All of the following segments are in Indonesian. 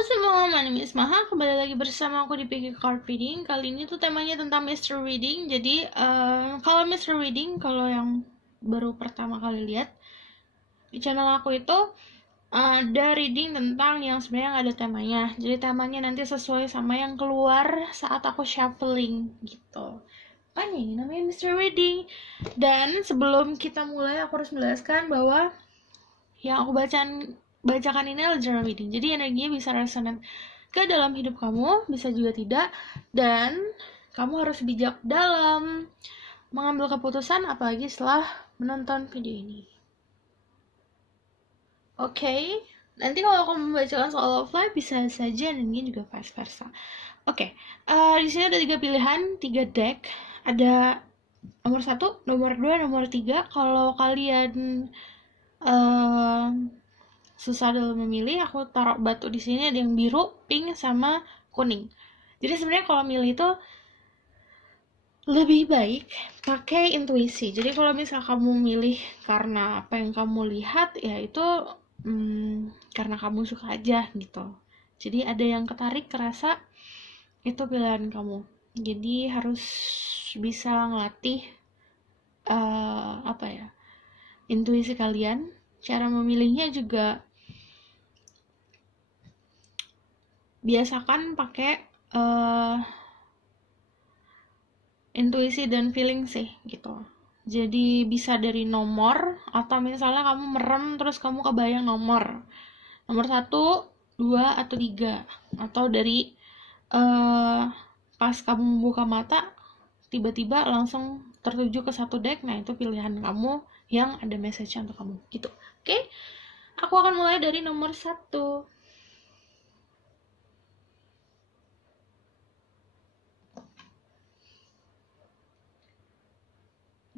semua, my name is Maha. Kembali lagi bersama aku di Picky Card Reading. Kali ini tuh temanya tentang mystery reading. Jadi kalau mystery reading, kalau yang baru pertama kali lihat di channel aku itu ada reading tentang yang sebenarnya nggak ada temanya. Jadi temanya nanti sesuai sama yang keluar saat aku shuffling gitu. Makanya ini namanya mystery reading. Dan sebelum kita mulai, aku harus menjelaskan bahwa yang aku bacakan ini adalah journal reading. Jadi energinya bisa resonate ke dalam hidup kamu, bisa juga tidak. Dan kamu harus bijak dalam mengambil keputusan, apalagi setelah menonton video ini. Oke, nanti kalau aku membacakan soal love life bisa saja energinya juga vice versa. Oke, di sini ada 3 pilihan, 3 deck. Ada nomor 1, nomor 2, nomor 3. Kalau kalian susah dalam memilih, aku taruh batu di sini, ada yang biru, pink, sama kuning. Jadi sebenarnya kalau milih itu lebih baik pakai intuisi. Jadi kalau misal kamu milih karena apa yang kamu lihat, ya itu karena kamu suka aja gitu. Jadi ada yang ketarik, kerasa itu pilihan kamu. Jadi harus bisa ngelatih intuisi kalian. Cara memilihnya juga biasakan pakai intuisi dan feeling sih gitu. Jadi bisa dari nomor, atau misalnya kamu merem terus kamu kebayang nomor 1, 2, atau 3. Atau dari pas kamu membuka mata tiba-tiba langsung tertuju ke satu deck. Nah itu pilihan kamu yang ada message-nya untuk kamu gitu. Oke, aku akan mulai dari nomor 1.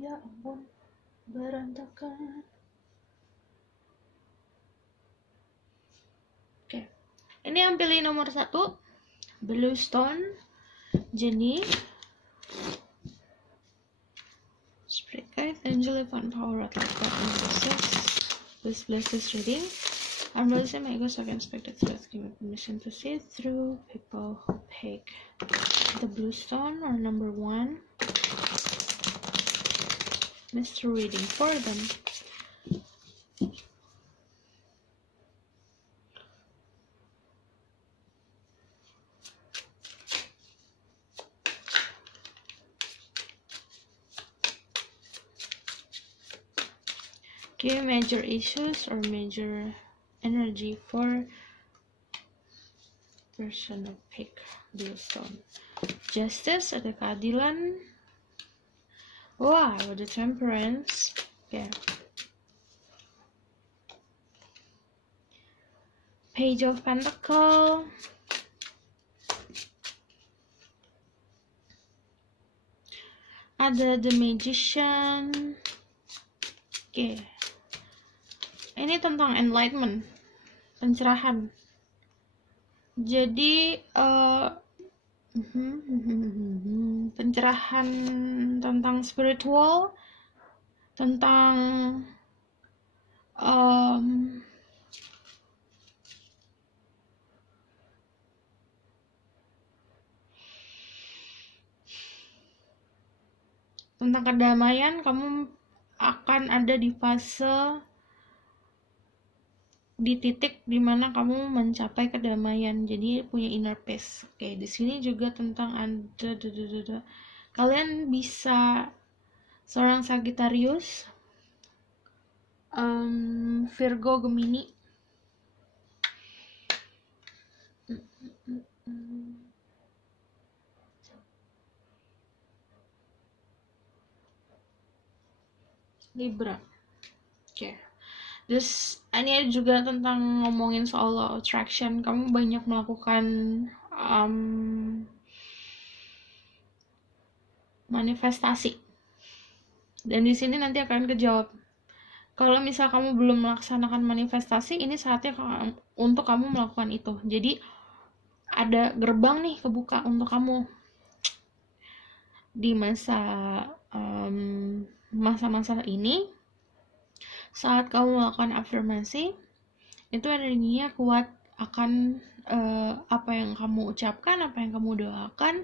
Ya ampun, berantakan. Oke, ini yang pilih nomor 1, Bluestone, Jenny, Spirit Guide, Angel Event Power, Atlantic, This blesses reading. I'm releasing my ego so I can expect it to give me permission to see through people who pick the Bluestone or number 1. Mystery reading for them. Give major issues or major energy for person of pick Bluestone. Justice, ada keadilan. Wow, the Temperance. Okay. Page of Pentacle. Ada The Magician. Oke. Ini tentang enlightenment, pencerahan. Jadi pencerahan tentang spiritual, tentang tentang kedamaian. Kamu akan ada di fase, di titik dimana kamu mencapai kedamaian, jadi punya inner peace. Oke, di sini juga tentang kalian bisa seorang Sagittarius, Virgo, Gemini. Libra. Oke. Terus ini juga tentang ngomongin soal law of attraction. Kamu banyak melakukan manifestasi. Dan di sini nanti akan kejawab. Kalau misal kamu belum melaksanakan manifestasi, ini saatnya untuk kamu melakukan itu. Jadi ada gerbang nih kebuka untuk kamu di masa-masa ini. Saat kamu melakukan afirmasi, itu energinya kuat, akan apa yang kamu ucapkan, apa yang kamu doakan,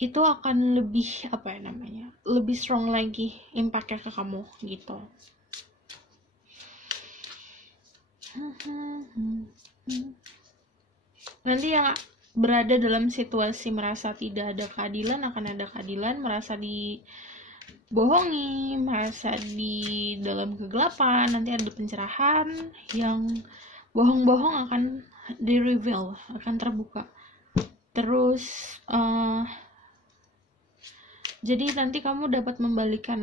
itu akan lebih lebih strong lagi impactnya ke kamu gitu. Nanti yang berada dalam situasi merasa tidak ada keadilan akan ada keadilan, merasa dibohongi, merasa di dalam kegelapan, nanti ada pencerahan, yang bohong-bohong akan di-reveal, akan terbuka. Terus jadi nanti kamu dapat membalikan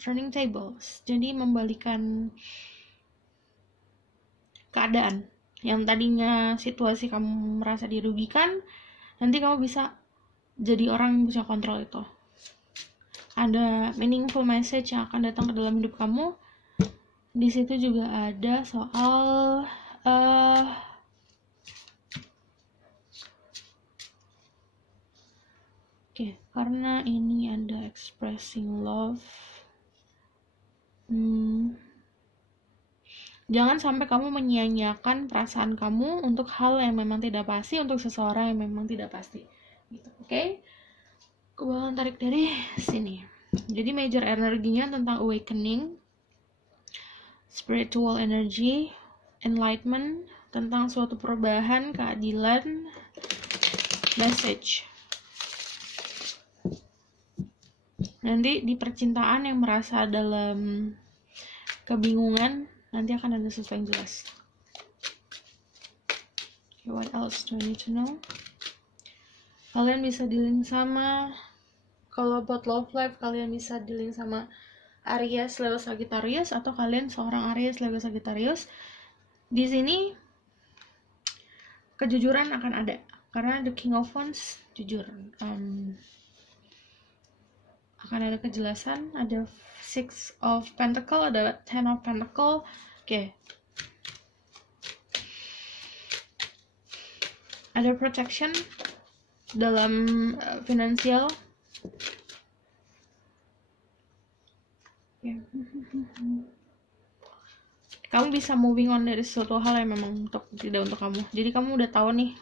turning tables, jadi membalikan keadaan yang tadinya situasi kamu merasa dirugikan, nanti kamu bisa jadi orang yang bisa kontrol itu. Ada meaningful message yang akan datang ke dalam hidup kamu. Di situ juga ada soal karena ini ada expressing love. Jangan sampai kamu menyia-nyiakan perasaan kamu untuk hal yang memang tidak pasti, untuk seseorang yang memang tidak pasti. Gitu, oke? Aku bakal tarik dari sini. Jadi major energinya tentang awakening, spiritual energy, enlightenment, tentang suatu perubahan, keadilan, message. Nanti di percintaan yang merasa dalam kebingungan, nanti akan ada sesuatu yang jelas. Okay, what else do I need to know? Kalian bisa dealing sama, kalau buat love life, kalian bisa dealing sama Aries, Leo, Sagittarius, atau kalian seorang Aries, Leo, Sagittarius. Di sini kejujuran akan ada, karena the King of Wands jujur. Akan ada kejelasan, ada Six of Pentacle, ada Ten of Pentacle. Oke. Ada protection dalam finansial. Kamu bisa moving on dari sesuatu hal yang memang tidak untuk kamu. Jadi kamu udah tahu nih,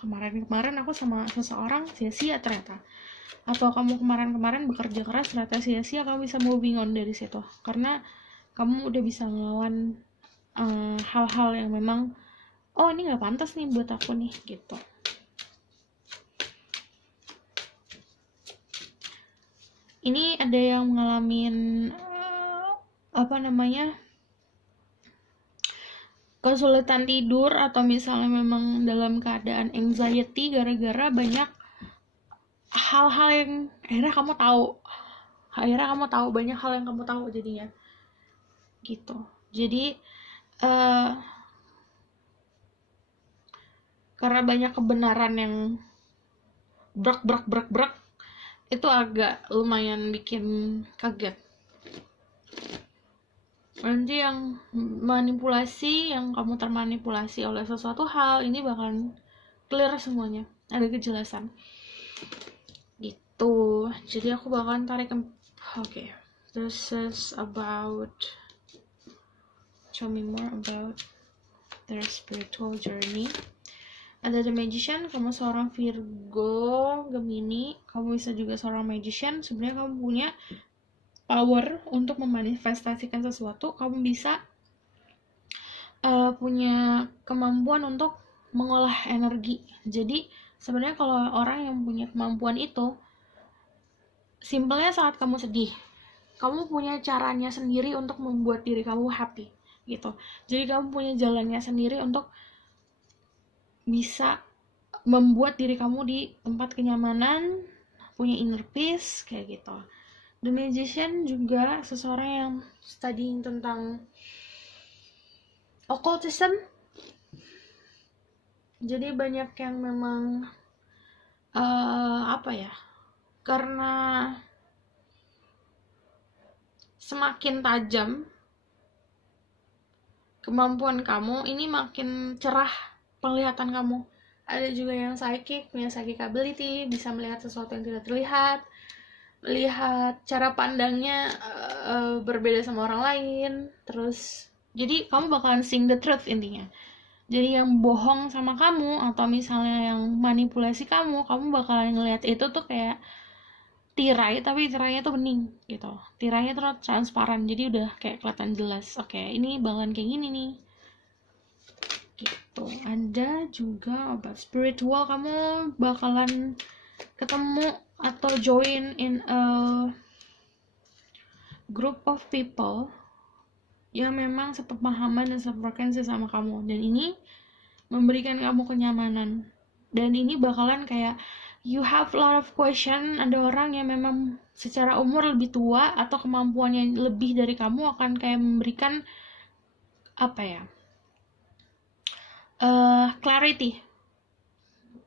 kemarin aku sama seseorang sia-sia ternyata. Atau kamu kemarin bekerja keras ternyata sia-sia, kamu bisa moving on dari situ. Karena kamu udah bisa ngelawan hal-hal yang memang, oh ini gak pantas nih buat aku nih, gitu. Ini ada yang ngalamin kesulitan tidur, atau misalnya memang dalam keadaan anxiety gara-gara banyak hal-hal yang akhirnya kamu tahu banyak hal yang kamu tahu jadinya gitu. Jadi karena banyak kebenaran yang brak itu agak lumayan bikin kaget. Nanti yang manipulasi, yang kamu termanipulasi oleh sesuatu hal, ini bakalan clear semuanya, ada kejelasan gitu. Jadi aku bakalan tarik this is about, tell me more about their spiritual journey. Ada The Magician, kamu seorang Virgo, Gemini, kamu bisa juga seorang magician. Sebenarnya kamu punya power untuk memanifestasikan sesuatu, kamu bisa punya kemampuan untuk mengolah energi. Jadi sebenarnya kalau orang yang punya kemampuan itu, simpelnya saat kamu sedih, kamu punya caranya sendiri untuk membuat diri kamu happy gitu. Jadi kamu punya jalannya sendiri untuk bisa membuat diri kamu di tempat kenyamanan, punya inner peace kayak gitu. The Magician juga seseorang yang studying tentang occultism. Jadi banyak yang memang karena semakin tajam kemampuan kamu, ini makin cerah penglihatan kamu. Ada juga yang psychic, punya psychic ability, bisa melihat sesuatu yang tidak terlihat, melihat cara pandangnya berbeda sama orang lain. Terus jadi kamu bakalan seeing the truth intinya. Jadi yang bohong sama kamu atau misalnya yang manipulasi kamu bakalan ngelihat itu tuh kayak tirai, tapi tirainya tuh bening gitu. Tirainya tuh transparan, jadi udah kayak kelihatan jelas. Oke, ini bakalan kayak gini nih. Gitu. Ada juga obat spiritual, kamu bakalan ketemu atau join in a group of people yang memang sepemahaman dan sefrekuensi sama kamu, dan ini memberikan kamu kenyamanan. Dan ini bakalan kayak you have a lot of question. Ada orang yang memang secara umur lebih tua atau kemampuannya lebih dari kamu akan kayak memberikan apa ya, clarity,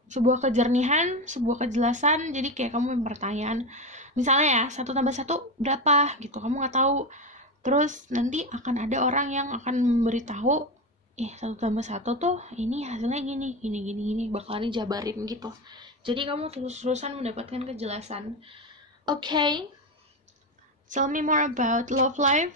sebuah kejernihan, sebuah kejelasan. Jadi kayak kamu pertanyaan, misalnya ya 1+1 berapa gitu, kamu nggak tahu. Terus nanti akan ada orang yang akan memberitahu, 1+1 tuh ini hasilnya gini, bakalan dijabarin gitu. Jadi kamu terus-terusan mendapatkan kejelasan. Okay, tell me more about love life.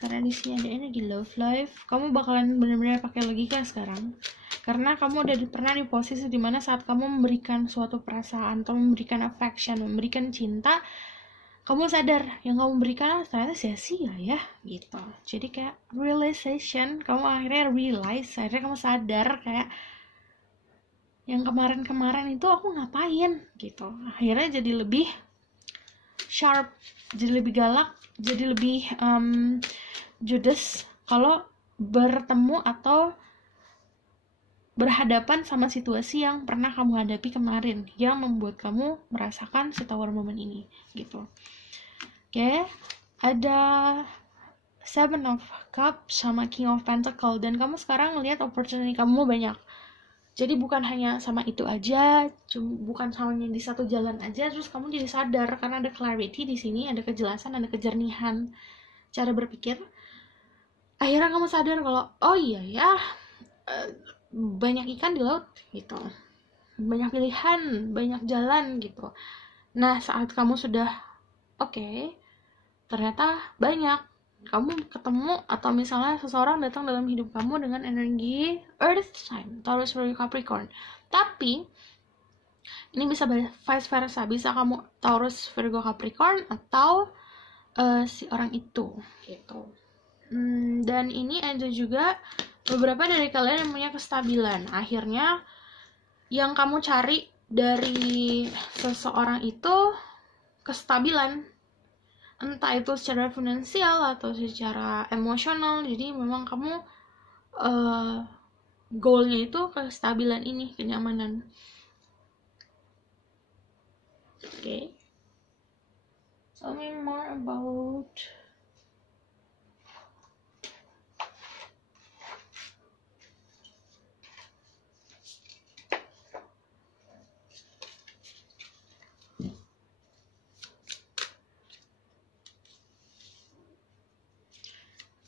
Karena di sini ada energi love life, kamu bakalan benar-benar pakai logika sekarang. Karena kamu udah pernah di posisi dimana saat kamu memberikan suatu perasaan atau memberikan affection, memberikan cinta, kamu sadar yang kamu berikan ternyata sia-sia ya gitu. Jadi kayak realization, kamu akhirnya realize, akhirnya kamu sadar kayak yang kemarin-kemarin itu aku ngapain gitu. Akhirnya jadi lebih sharp, jadi lebih galak, jadi lebih judes kalau bertemu atau berhadapan sama situasi yang pernah kamu hadapi kemarin yang membuat kamu merasakan setawar momen ini gitu. Oke, ada Seven of Cups sama King of Pentacle, dan kamu sekarang ngelihat opportunity kamu banyak. Jadi bukan hanya sama itu aja, bukan hanya di satu jalan aja, terus kamu jadi sadar karena ada clarity di sini, ada kejelasan, ada kejernihan cara berpikir. Akhirnya kamu sadar kalau oh iya ya, banyak ikan di laut gitu, banyak pilihan, banyak jalan gitu. Nah saat kamu sudah oke, ternyata banyak, kamu ketemu atau misalnya seseorang datang dalam hidup kamu dengan energi Earth sign, Taurus, Virgo, Capricorn. Tapi ini bisa vice versa, bisa kamu Taurus, Virgo, Capricorn atau si orang itu gitu. Dan ini ada juga beberapa dari kalian yang punya kestabilan. Akhirnya yang kamu cari dari seseorang itu kestabilan, entah itu secara finansial atau secara emosional. Jadi memang kamu goalnya itu kestabilan ini, kenyamanan. Okay, tell me more about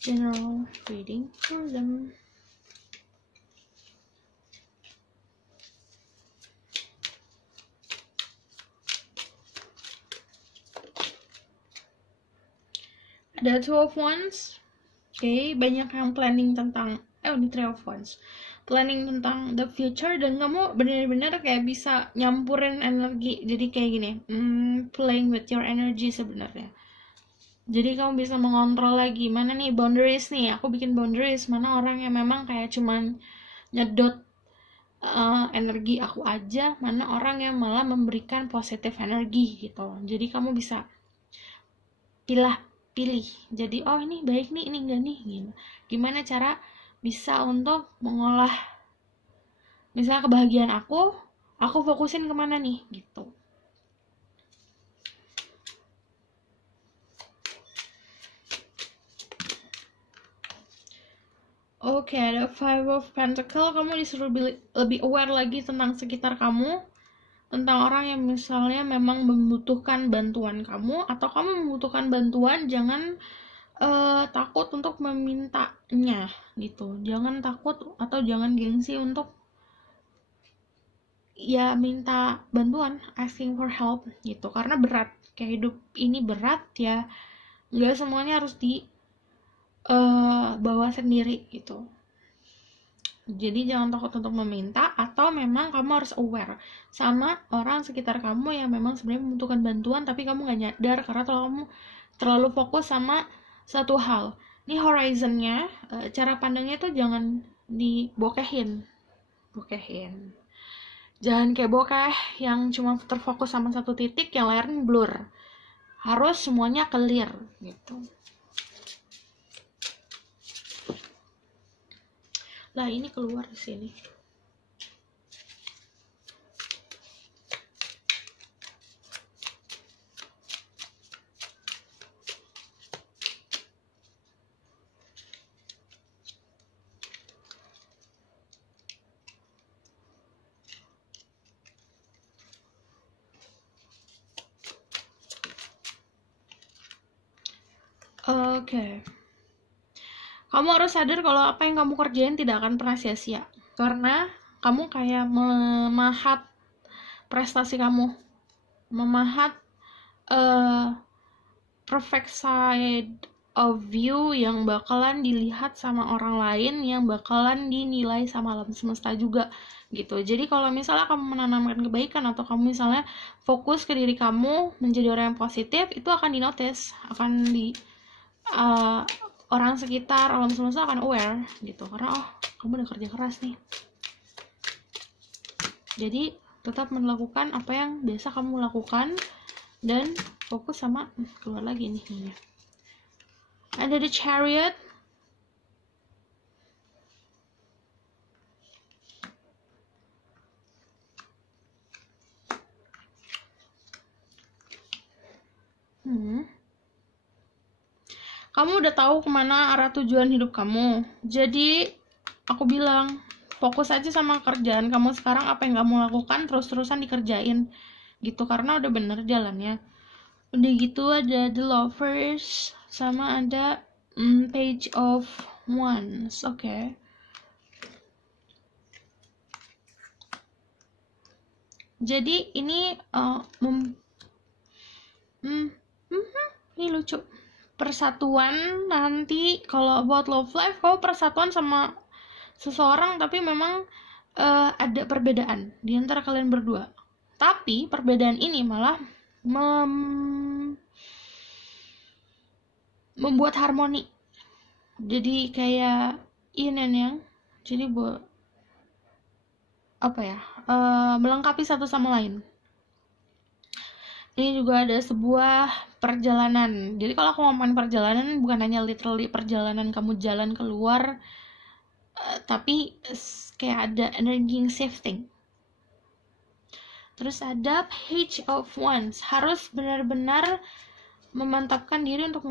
general reading for them. Ada Two of Wands. Oke, banyak yang planning tentang ini Three of Wands. Planning tentang the future, dan kamu benar-benar kayak bisa nyampurin energi. Jadi kayak gini, playing with your energy sebenarnya. Jadi kamu bisa mengontrol lagi, mana nih boundaries nih, aku bikin boundaries, mana orang yang memang kayak cuman nyedot energi aku aja, mana orang yang malah memberikan positif energi gitu. Jadi kamu bisa pilih, jadi oh ini baik nih, ini enggak nih gitu. Gimana cara bisa untuk mengolah misalnya kebahagiaan aku fokusin kemana nih gitu. Oke, ada Five of Pentacle. Kamu disuruh lebih aware lagi tentang sekitar kamu, tentang orang yang misalnya memang membutuhkan bantuan kamu, atau kamu membutuhkan bantuan, jangan takut untuk memintanya gitu. Jangan takut atau jangan gengsi untuk ya minta bantuan, asking for help gitu, karena berat, kayak hidup ini berat ya, nggak semuanya harus di bawa sendiri gitu. Jadi jangan takut untuk meminta, atau memang kamu harus aware sama orang sekitar kamu yang memang sebenarnya membutuhkan bantuan tapi kamu nggak nyadar karena kamu terlalu fokus sama satu hal. Ini horizonnya, cara pandangnya tuh jangan dibokehin. Jangan kayak bokeh yang cuma terfokus sama satu titik, yang lain blur. Harus semuanya clear gitu. Lah ini keluar di sini. Oke. Kamu harus sadar kalau apa yang kamu kerjain tidak akan pernah sia-sia. Karena kamu kayak memahat prestasi kamu. Memahat perfect side of you yang bakalan dilihat sama orang lain, yang bakalan dinilai sama alam semesta juga gitu. Jadi kalau misalnya kamu menanamkan kebaikan atau kamu misalnya fokus ke diri kamu menjadi orang yang positif, itu akan dinotice, akan di orang sekitar, alam semesta akan aware gitu, karena oh kamu udah kerja keras nih. Jadi tetap melakukan apa yang biasa kamu lakukan dan fokus sama keluar lagi nih. Ada the Chariot. Kamu udah tahu kemana arah tujuan hidup kamu. Jadi aku bilang fokus aja sama kerjaan kamu sekarang, apa yang kamu lakukan terus-terusan dikerjain gitu, karena udah bener jalannya. Udah gitu ada The Lovers sama ada Page of Wands. Oke. Jadi ini ini lucu. Persatuan nanti kalau about love life, kamu persatuan sama seseorang tapi memang ada perbedaan di antara kalian berdua. Tapi perbedaan ini malah membuat harmoni. Jadi kayak yin and yang. Jadi buat apa ya? Melengkapi satu sama lain. Ini juga ada sebuah perjalanan. Jadi kalau aku ngomongin perjalanan, bukan hanya literally perjalanan kamu jalan keluar, tapi kayak ada energy yang shifting. Terus ada Page of Wands. Harus benar-benar memantapkan diri untuk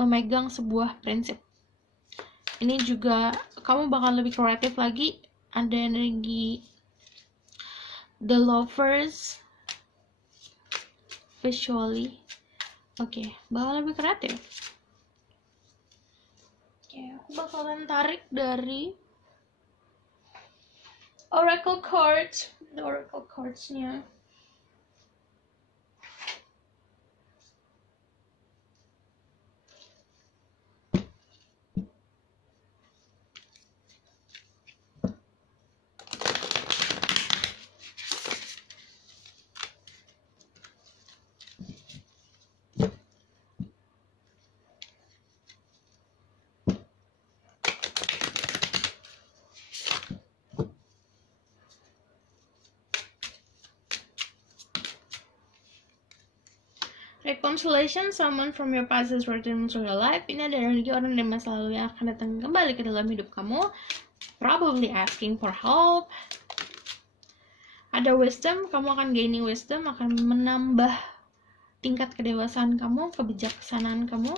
memegang sebuah prinsip. Ini juga kamu bakal lebih kreatif lagi. Ada energi The Lovers visually. Oke, bakal lebih kreatif. Oke, aku bakalan tarik dari Oracle cards, the Oracle cards-nya. Reconciliation, someone from your past is returning to your life. Ini ada energi orang dari masa lalu yang akan datang kembali ke dalam hidup kamu, probably asking for help. Ada wisdom, kamu akan gaining wisdom, akan menambah tingkat kedewasaan kamu, kebijaksanaan kamu.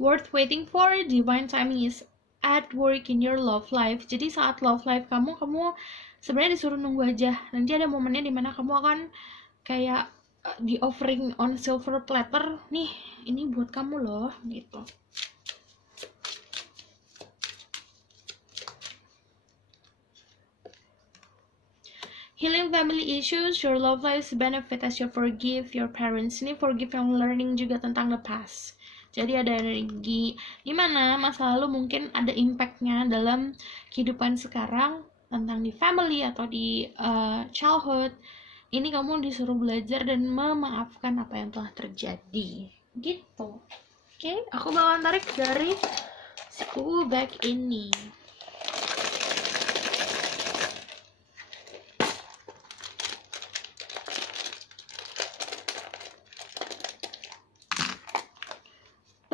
Worth waiting for, divine timing is at work in your love life. Jadi saat love life kamu sebenarnya disuruh nunggu aja. Nanti ada momennya dimana kamu akan kayak di offering on silver platter, nih ini buat kamu loh gitu. Healing family issues, your love life benefit as you forgive your parents. Ini forgive yang learning juga tentang the past. Jadi ada energi dimana masa lalu mungkin ada impactnya dalam kehidupan sekarang, tentang di family atau di childhood. Ini kamu disuruh belajar dan memaafkan apa yang telah terjadi. Gitu. Oke, aku bakalan tarik dari school bag ini.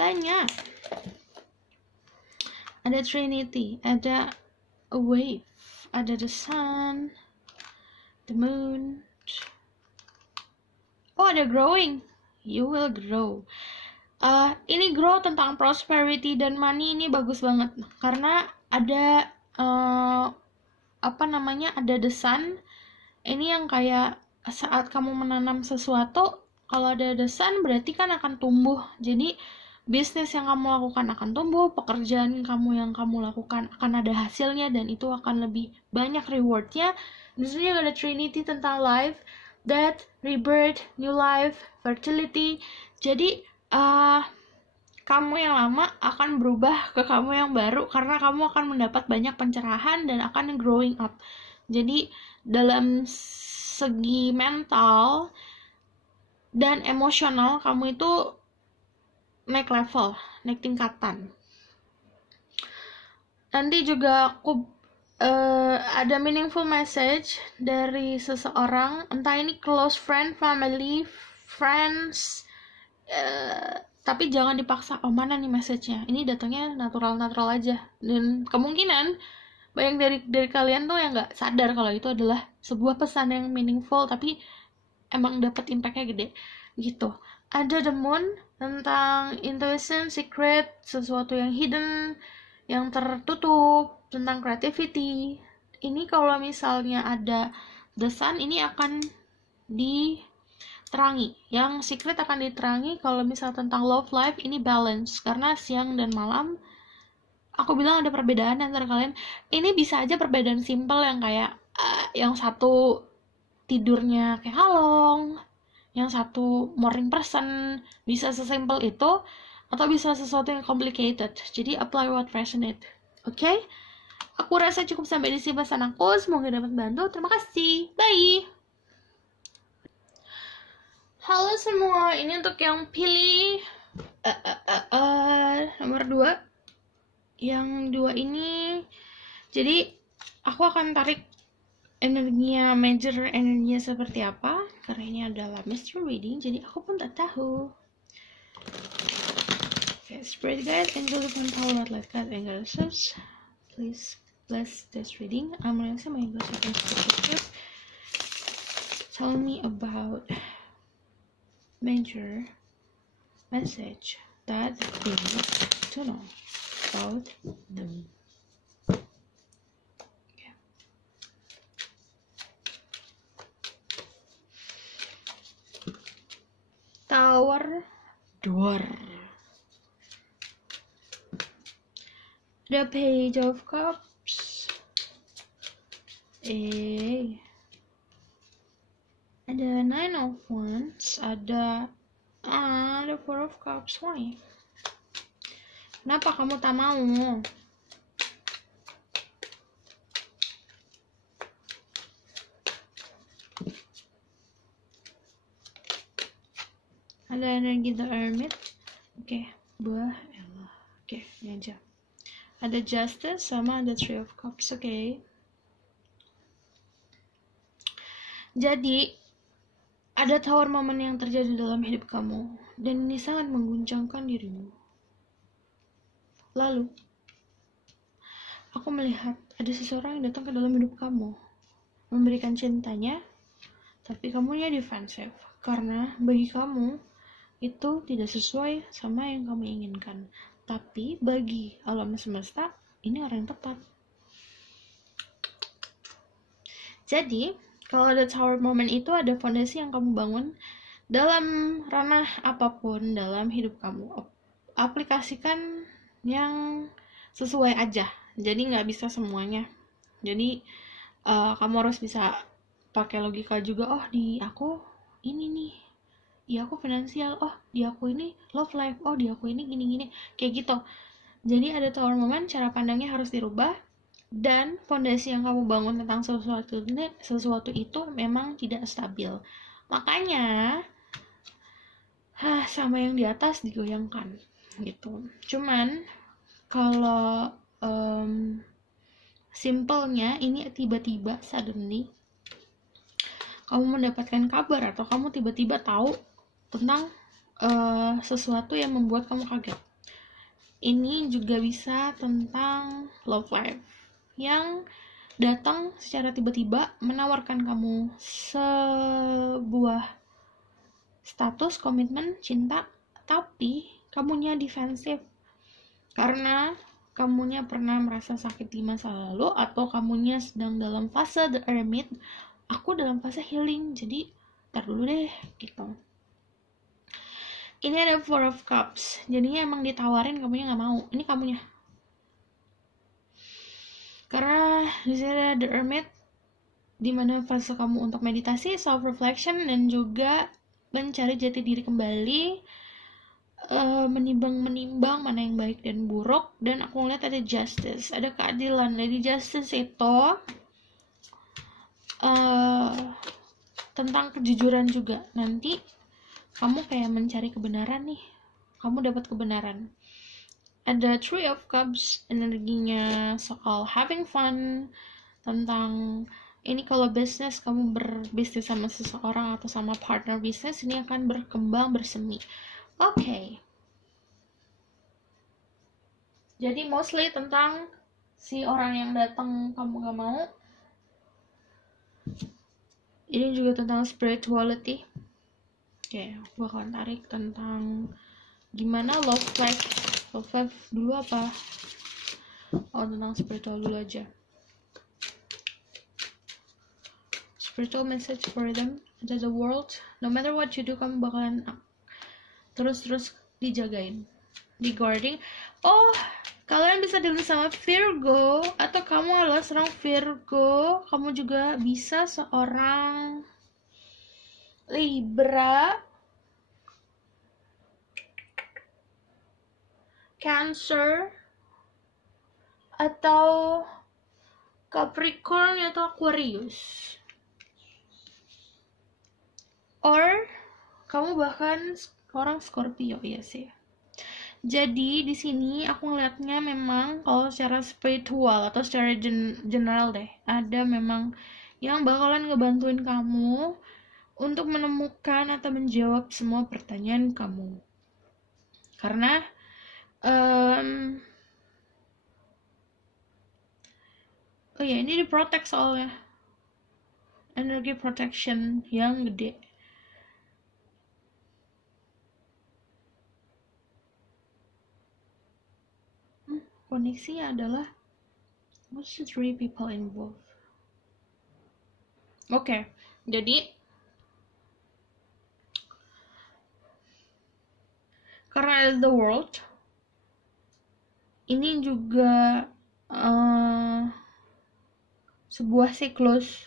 Banyak. Ada Trinity, ada a wave, ada the sun, the moon. Oh, ada growing. You will grow. Ini grow tentang prosperity dan money, ini bagus banget karena ada ada the sun. Ini yang kayak saat kamu menanam sesuatu, kalau ada the sun berarti kan akan tumbuh. Jadi bisnis yang kamu lakukan akan tumbuh, pekerjaan yang kamu lakukan akan ada hasilnya, dan itu akan lebih banyak rewardnya. Di sini ada Trinity tentang life, death, rebirth, new life, fertility. Jadi kamu yang lama akan berubah ke kamu yang baru karena kamu akan mendapat banyak pencerahan dan akan growing up. Jadi dalam segi mental dan emosional kamu itu naik level, naik tingkatan. Nanti juga aku ada meaningful message dari seseorang, entah ini close friend, family, friends, tapi jangan dipaksa. Oh, mana nih message-nya? Ini datangnya natural aja, dan kemungkinan banyak dari kalian tuh yang nggak sadar kalau itu adalah sebuah pesan yang meaningful, tapi emang dapat impact-nya gede gitu. Ada the moon tentang intuition, secret, sesuatu yang hidden, yang tertutup, tentang creativity. Ini kalau misalnya ada the sun, ini akan diterangi. Yang secret akan diterangi. Kalau misal tentang love life, ini balance, karena siang dan malam aku bilang ada perbedaan antara kalian. Ini bisa aja perbedaan simple yang kayak yang satu tidurnya kayak halong, yang satu morning person, bisa sesimpel itu, atau bisa sesuatu yang complicated. Jadi apply what resonate. Oke? Aku rasa cukup sampai di sini pesan aku. Semoga dapat bantu. Terima kasih. Bye. Halo semua, ini untuk yang pilih nomor 2. Yang 2 ini, jadi aku akan tarik energinya, major energinya seperti apa, karena ini adalah mystery reading, jadi aku pun tak tahu. Okay, spirit guide, angel divine power, light guide, and goddesses, please bless this reading. I'm gonna say my English perspective. Tell me about major message that you need to know about them. Tower door. The Page of Cups. Ada Nine of Wands. Ada the Four of Cups. Why? Kenapa kamu tak mau? Ada energi The Hermit. Oke, buah Ella. Oke, ini aja. Ada Justice sama ada Three of Cups. Oke. Jadi ada tower moment yang terjadi dalam hidup kamu, dan ini sangat mengguncangkan dirimu. Lalu aku melihat ada seseorang yang datang ke dalam hidup kamu, memberikan cintanya, tapi kamunya defensif karena bagi kamu itu tidak sesuai sama yang kamu inginkan. Tapi bagi alam semesta, ini orang yang tepat. Jadi, kalau ada tower moment itu ada fondasi yang kamu bangun dalam ranah apapun dalam hidup kamu. Aplikasikan yang sesuai aja. Jadi nggak bisa semuanya. Jadi, kamu harus bisa pakai logika juga. Oh, di aku ini nih, di aku finansial, oh di aku ini love life, oh di aku ini gini-gini, kayak gitu. Jadi ada tower moment, cara pandangnya harus dirubah, dan fondasi yang kamu bangun tentang sesuatu itu memang tidak stabil. Makanya sama yang di atas digoyangkan gitu. Cuman kalau simpelnya ini tiba-tiba suddenly kamu mendapatkan kabar atau kamu tiba-tiba tahu tentang sesuatu yang membuat kamu kaget. Ini juga bisa tentang love life yang datang secara tiba-tiba menawarkan kamu sebuah status komitmen cinta, tapi kamunya defensif karena kamunya pernah merasa sakit di masa lalu, atau kamunya sedang dalam fase the hermit, aku dalam fase healing, jadi ntar dulu deh gitu. Ini ada Four of Cups, jadinya emang ditawarin, kamunya nggak mau. Ini kamunya, karena di sini ada the hermit, dimana fase kamu untuk meditasi, self reflection, dan juga mencari jati diri kembali, menimbang mana yang baik dan buruk. Dan aku ngeliat ada justice, ada keadilan. Jadi justice itu tentang kejujuran juga. Nanti kamu kayak mencari kebenaran nih, kamu dapat kebenaran. Ada Three of Cups, energinya soal having fun, tentang ini kalau bisnis, kamu berbisnis sama seseorang atau sama partner bisnis, ini akan berkembang, bersemi. Oke. Jadi mostly tentang si orang yang datang kamu gak mau. Ini juga tentang spirituality. Oke, aku bakalan tarik tentang gimana love life. Love life dulu apa? Oh, tentang spiritual dulu aja. Spiritual message for them to the world. No matter what you do, kamu bakalan terus dijagain, di guarding. Oh, kalian bisa dilihat sama Virgo, atau kamu adalah seorang Virgo. Kamu juga bisa seorang Libra, Cancer, atau Capricorn, atau Aquarius. Or kamu bahkan orang Scorpio, ya sih. Jadi di sini aku ngeliatnya memang kalau secara spiritual atau secara general deh, ada memang yang bakalan ngebantuin kamu untuk menemukan atau menjawab semua pertanyaan kamu. Karena oh ya, ini diprotek soalnya, energi protection yang gede. Koneksinya adalah what's the three people involved. Oke, jadi karena the world ini juga sebuah siklus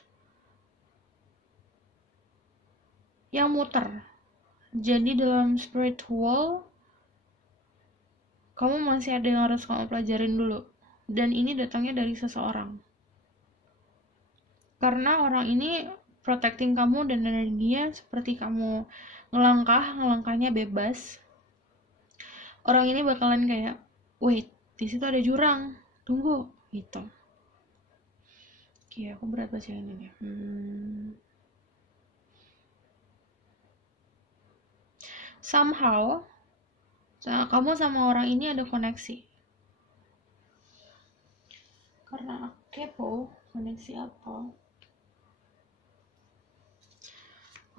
yang muter. Jadi dalam spiritual kamu masih ada yang harus kamu pelajarin dulu, dan ini datangnya dari seseorang, karena orang ini protecting kamu dan energinya seperti kamu ngelangkahnya bebas. Orang ini bakalan kayak, wait, di situ ada jurang, tunggu gitu. Oke, aku berat baca ini. Somehow kamu sama orang ini ada koneksi. Karena aku kepo, koneksi apa?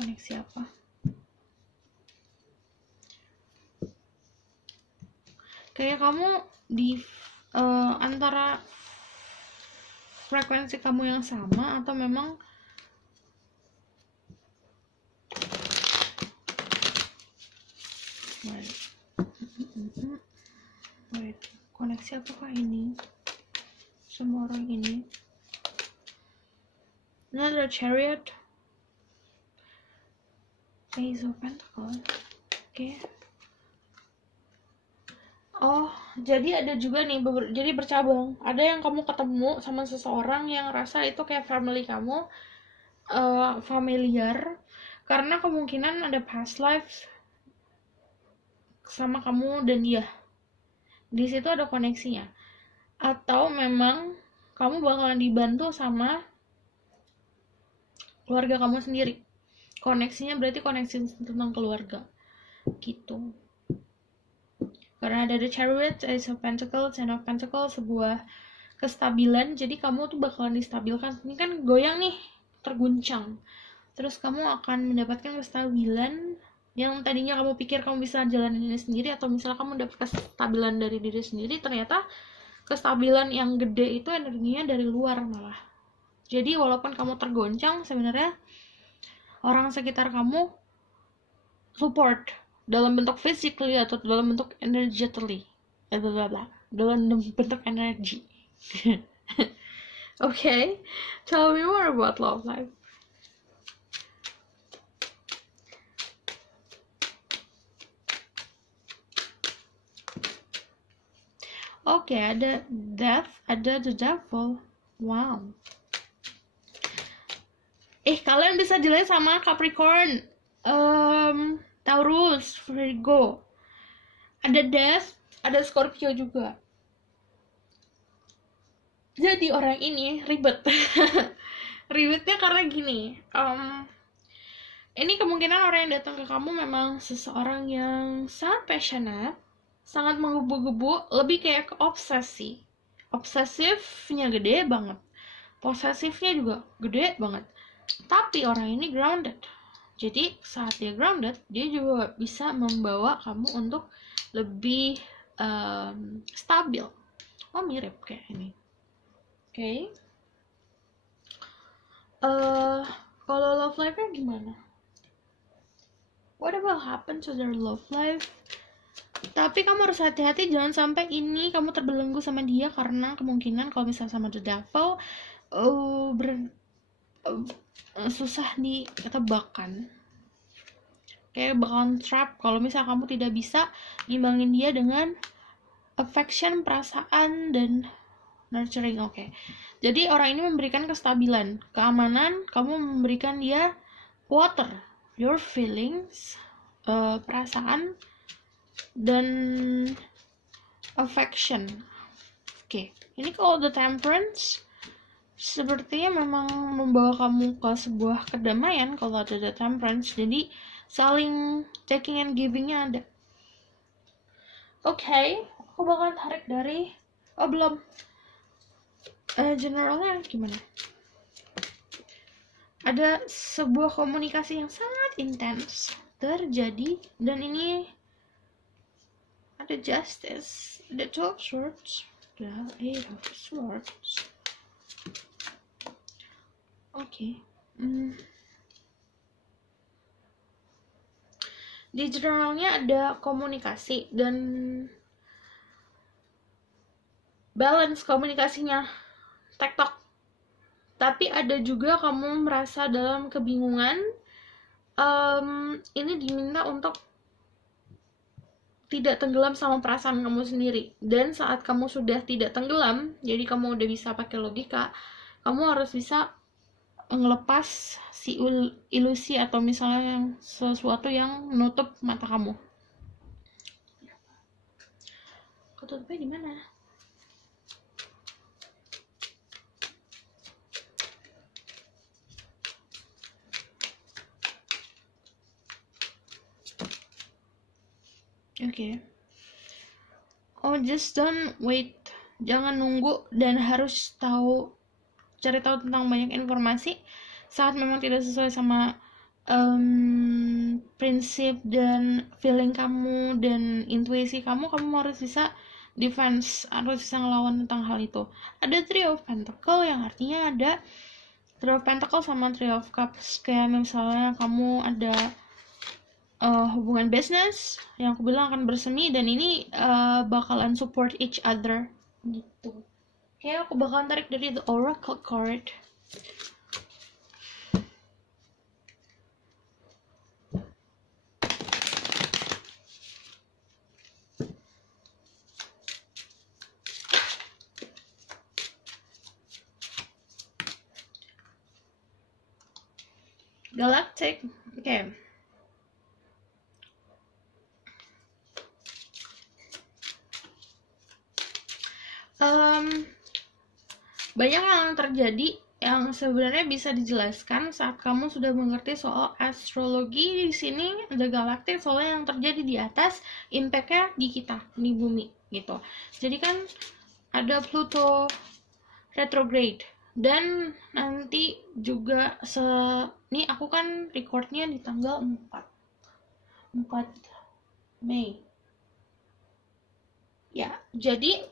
Koneksi apa? Kayak kamu di antara frekuensi kamu yang sama, atau memang koneksi apakah ini sama orang ini? Another Chariot, Ace of Pentacles. Oke. Oh, jadi ada juga nih, jadi bercabang. Ada yang kamu ketemu sama seseorang yang rasa itu kayak family kamu, familiar, karena kemungkinan ada past life sama kamu dan dia. Di situ ada koneksinya. Atau memang kamu bakalan dibantu sama keluarga kamu sendiri. Koneksinya berarti koneksi tentang keluarga gitu. Karena ada The Chariot, Ace of Pentacles, Ten of Pentacles, sebuah kestabilan. Jadi kamu tuh bakalan distabilkan. Ini kan goyang nih, terguncang. Terus kamu akan mendapatkan kestabilan yang tadinya kamu pikir kamu bisa jalanin ini sendiri, atau misalnya kamu dapat kestabilan dari diri sendiri, ternyata kestabilan yang gede itu energinya dari luar malah. Jadi walaupun kamu tergoncang, sebenarnya orang sekitar kamu support dalam bentuk physically atau dalam bentuk energetically, dalam bentuk energi. Okay, tell me more about love life. Oke, ada Death, ada The Devil. Wow. Kalian bisa jelasin sama Capricorn, Taurus, Virgo. Ada Death, ada Scorpio juga. Jadi orang ini ribet. Ribetnya karena gini, ini kemungkinan orang yang datang ke kamu memang seseorang yang sangat passionate, sangat menggebu-gebu, lebih kayak ke obsesi. Obsesifnya gede banget, posesifnya juga gede banget. Tapi orang ini grounded. Jadi saat dia grounded, dia juga bisa membawa kamu untuk lebih stabil. Oh, mirip kayak ini. Oke. Kalau love life-nya gimana? What will happen to their love life? Tapi kamu harus hati-hati, jangan sampai ini kamu terbelenggu sama dia, karena kemungkinan kalau misalnya sama The Devil, susah ditebakkan. Kayak bakalan trap kalau misalnya kamu tidak bisa ngimbangin dia dengan affection, perasaan, dan nurturing. Oke. Jadi orang ini memberikan kestabilan, keamanan, kamu memberikan dia water, your feelings, perasaan, dan affection. Oke. Ini kalau The Temperance sepertinya memang membawa kamu ke sebuah kedamaian kalau ada The Temperance. Jadi saling taking and giving-nya ada. Oke, aku bakal tarik dari belum. Generalnya gimana? Ada sebuah komunikasi yang sangat intens terjadi, dan ini ada Justice, ada Two of Swords, ada Eight of Swords. Oke. Di jurnalnya ada komunikasi dan balance komunikasinya, tektok. Tapi ada juga kamu merasa dalam kebingungan. Ini diminta untuk tidak tenggelam sama perasaan kamu sendiri. Dan saat kamu sudah tidak tenggelam, jadi kamu udah bisa pakai logika, kamu harus bisa ngelepas si ilusi atau misalnya yang sesuatu yang menutup mata kamu. Ketutupnya di mana? Oke. Oh, just don't wait. Jangan nunggu dan harus cari tahu tentang banyak informasi saat memang tidak sesuai sama prinsip dan feeling kamu dan intuisi kamu harus bisa defense, harus bisa ngelawan tentang hal itu. Ada Three of Pentacles yang artinya ada Three of Pentacles sama Three of Cups. Kayak misalnya kamu ada hubungan bisnis yang aku bilang akan bersemi, dan ini bakalan support each other gitu. Kayak aku bakalan tarik dari The Oracle card. Galactic. Oke. Banyak hal yang terjadi yang sebenarnya bisa dijelaskan saat kamu sudah mengerti soal astrologi. Di sini The Galactic soalnya yang terjadi di atas, impact-nya di kita, di bumi gitu. Jadi kan ada Pluto retrograde, dan nanti juga nih aku kan recordnya di tanggal 4 Mei ya, jadi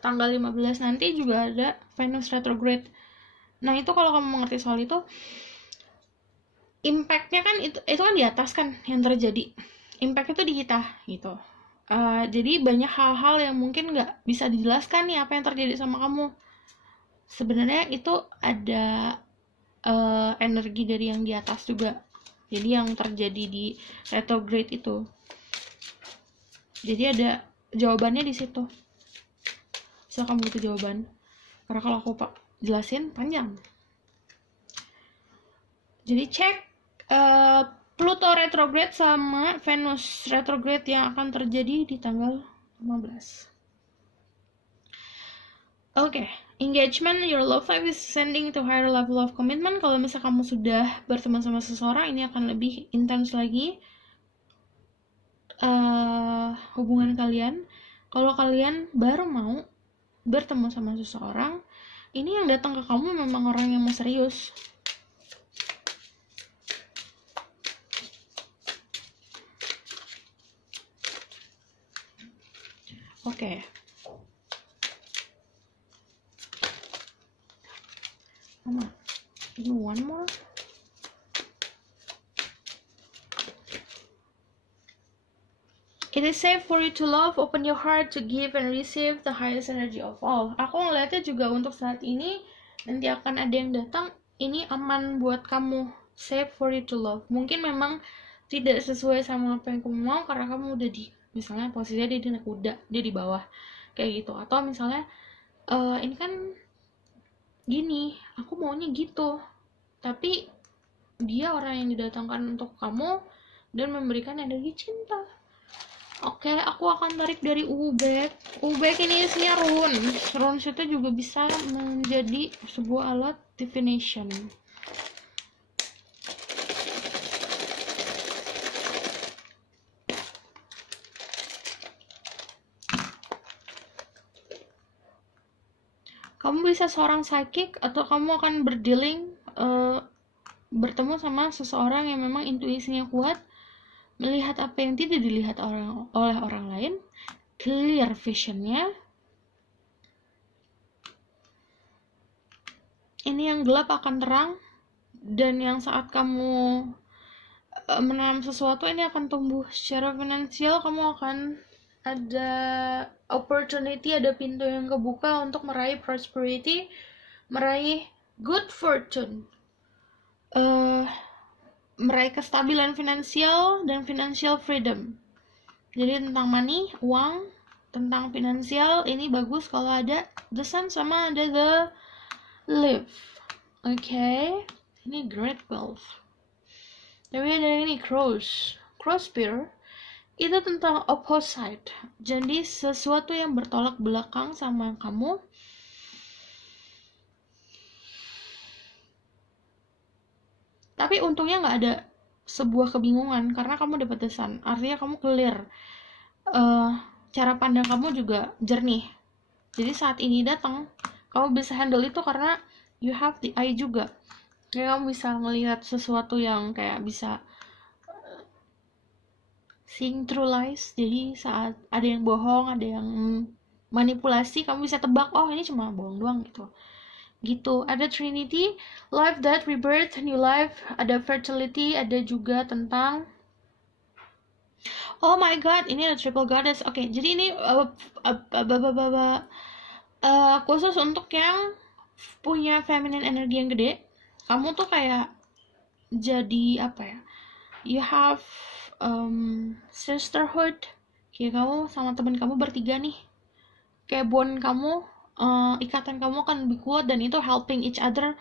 tanggal 15 nanti juga ada Venus retrograde. Nah itu kalau kamu mengerti soal itu, impact-nya kan itu kan di atas kan yang terjadi, impact itu di kita gitu. Jadi banyak hal-hal yang mungkin nggak bisa dijelaskan nih apa yang terjadi sama kamu. Sebenarnya itu ada energi dari yang di atas juga. Jadi yang terjadi di retrograde itu. Jadi ada jawabannya di situ. Silahkan butuh jawaban. Karena kalau aku jelasin panjang. Jadi cek Pluto retrograde sama Venus retrograde yang akan terjadi di tanggal 15. Oke, engagement, your love life is ascending to higher level of commitment. Kalau misalnya kamu sudah berteman sama seseorang, ini akan lebih intens lagi hubungan kalian. Kalau kalian baru mau bertemu sama seseorang, ini yang datang ke kamu memang orang yang mau serius. Oke. Mama, you want more? It is safe for you to love, open your heart to give and receive the highest energy of all. Aku ngeliatnya juga untuk saat ini, nanti akan ada yang datang, ini aman buat kamu, safe for you to love. Mungkin memang tidak sesuai sama apa yang kamu mau, karena kamu udah misalnya posisinya dia di naik kuda, dia di bawah, kayak gitu. Atau misalnya, ini kan gini, aku maunya gitu, tapi dia orang yang didatangkan untuk kamu dan memberikan energi cinta. Oke, aku akan tarik dari Ubek. Ubek ini isinya runes. Runes itu juga bisa menjadi sebuah alat divination. Kamu bisa seorang psychic, atau kamu akan bertemu sama seseorang yang memang intuisinya kuat, melihat apa yang tidak dilihat oleh orang lain, clear visionnya. Ini yang gelap akan terang, dan yang saat kamu menanam sesuatu ini akan tumbuh. Secara finansial kamu akan ada opportunity, ada pintu yang kebuka untuk meraih prosperity, meraih good fortune, meraih kestabilan finansial dan financial freedom. Jadi tentang money, uang, tentang finansial, ini bagus kalau ada the sun sama ada the leaf. Oke, ini great wealth. Tapi ada ini crossbear, itu tentang opposite. Jadi sesuatu yang bertolak belakang sama kamu. Tapi untungnya nggak ada sebuah kebingungan karena kamu dapat the sun. Artinya kamu clear. Cara pandang kamu juga jernih. Jadi saat ini datang, kamu bisa handle itu karena you have the eye juga. Kayak kamu bisa melihat sesuatu yang kayak bisa seeing through lies. Jadi saat ada yang bohong, ada yang manipulasi, kamu bisa tebak, oh ini cuma bohong doang gitu. Ada Trinity, life, death, rebirth, new life. Ada fertility, ada juga tentang oh my god, ini ada triple goddess. Oke, jadi ini khusus untuk yang punya feminine energi yang gede. Kamu tuh kayak jadi apa ya, you have sisterhood. Kayak kamu sama teman kamu bertiga nih, kayak bond kamu, ikatan kamu akan lebih kuat, dan itu helping each other